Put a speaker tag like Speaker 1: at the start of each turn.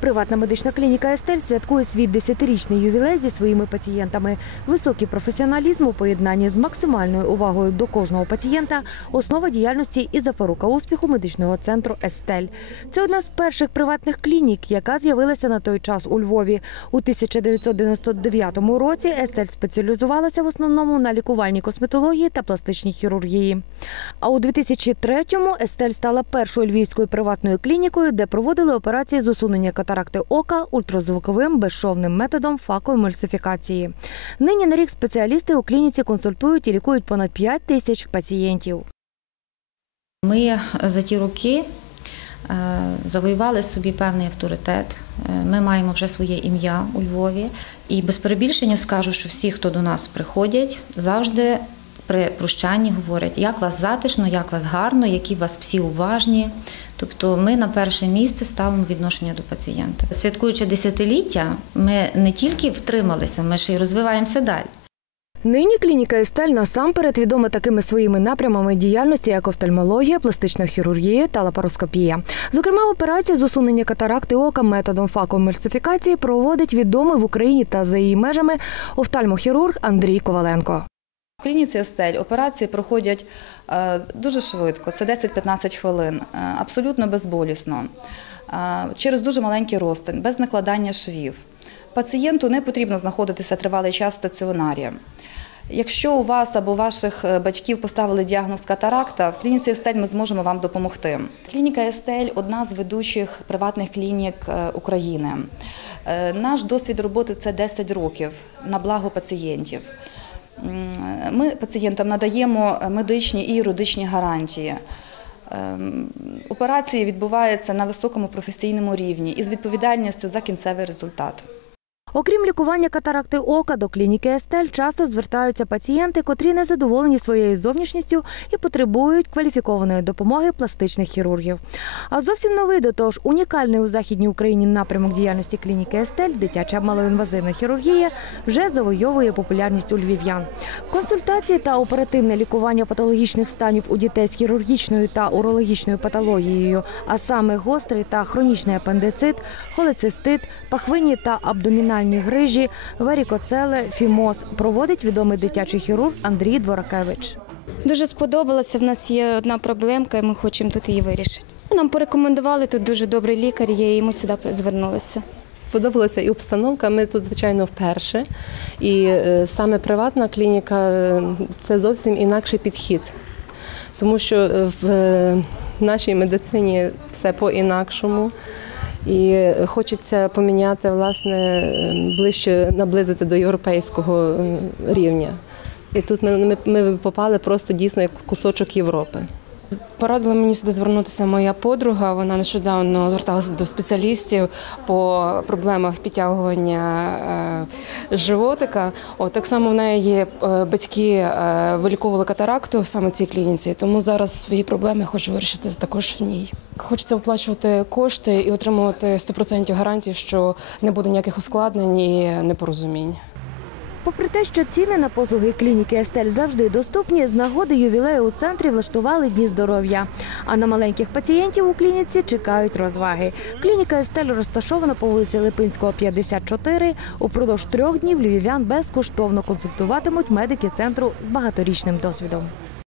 Speaker 1: Приватна медична клініка Естель святкує свій 10-річний ювілей зі своїми пацієнтами. Високий професіоналізм у поєднанні з максимальною увагою до кожного пацієнта – основа діяльності і запорука успіху медичного центру Естель. Це одна з перших приватних клінік, яка з'явилася на той час у Львові. У 1999 році Естель спеціалізувалася в основному на лікувальній косметології та пластичній хірургії. А у 2003-му Естель стала першою львівською приватною клінікою, де проводили операції з усунення катаракти ока ультразвуковим безшовним методом факоемульсифікації. Нині на рік спеціалісти у клініці консультують і лікують понад 5 тисяч пацієнтів.
Speaker 2: Ми за ті роки е, завоювали собі певний авторитет. Е, Ми маємо вже своє ім'я у Львові. І без перебільшення скажу, що всі, хто до нас приходять, завжди при прощанні говорять, як вас затишно, як вас гарно, які вас всі уважні. Тобто ми на перше місце ставимо відношення до пацієнта. Святкуючи десятиліття, ми не тільки втрималися, ми ще й розвиваємося далі.
Speaker 1: Нині клініка Естель насамперед відома такими своїми напрямами діяльності, як офтальмологія, пластична хірургія та лапароскопія. Зокрема, операції з усунення катаракти ока методом факоемульсифікації проводить відомий в Україні та за її межами офтальмохірург Андрій Коваленко.
Speaker 3: В клініці Естель операції проходять е, дуже швидко, це 10-15 хвилин, е, абсолютно безболісно, е, через дуже маленький розтин, без накладання швів. Пацієнту не потрібно знаходитися тривалий час в стаціонарі. Якщо у вас або ваших батьків поставили діагноз катаракта, в клініці Естель ми зможемо вам допомогти. Клініка Естель одна з ведучих приватних клінік України. Наш досвід роботи це 10 років на благо пацієнтів. Ми пацієнтам надаємо медичні і юридичні гарантії. Ем, Операції відбуваються на високому професійному рівні із відповідальністю за кінцевий результат.
Speaker 1: Окрім лікування катаракти ока, до клініки Естель часто звертаються пацієнти, котрі не задоволені своєю зовнішністю і потребують кваліфікованої допомоги пластичних хірургів. А зовсім новий до того ж унікальний у західній Україні напрямок діяльності клініки Естель, дитяча малоінвазивна хірургія, вже завойовує популярність у львів'ян. Консультації та оперативне лікування патологічних станів у дітей з хірургічною та урологічною патологією, а саме гострий та хронічний апендицит, холецистит, пахвинні та абдомінальні грижі, варікоцеле, фімоз, проводить відомий дитячий хірург Андрій Дворакевич.
Speaker 4: Дуже сподобалося. В нас є одна проблемка, і ми хочемо тут її вирішити. Нам порекомендували тут дуже добрий лікар, є, і ми сюди звернулися.
Speaker 5: Сподобалася і обстановка. Ми тут, звичайно, вперше. І е, саме приватна клініка е, це зовсім інакший підхід, тому що е, в нашій медицині все по-інакшому. І хочеться поміняти, власне, е, ближче наблизити до європейського е, рівня. І тут ми, ми, ми попали просто дійсно як кусочок Європи.
Speaker 6: Порадила мені сюди звернутися моя подруга. Вона нещодавно зверталася до спеціалістів по проблемах підтягування е, животика. От так само в неї є е, батьки е, виліковували катаракту саме в цій клініці, тому зараз свої проблеми хочу вирішити також в ній. Хочеться оплачувати кошти і отримувати 100% гарантій, що не буде ніяких ускладнень і непорозумінь.
Speaker 1: Попри те, що ціни на послуги клініки Естель завжди доступні, з нагоди ювілею у центрі влаштували дні здоров'я. А на маленьких пацієнтів у клініці чекають розваги. Клініка Естель розташована по вулиці Липинського, 54. Упродовж трьох днів львів'ян безкоштовно консультуватимуть медики центру з багаторічним досвідом.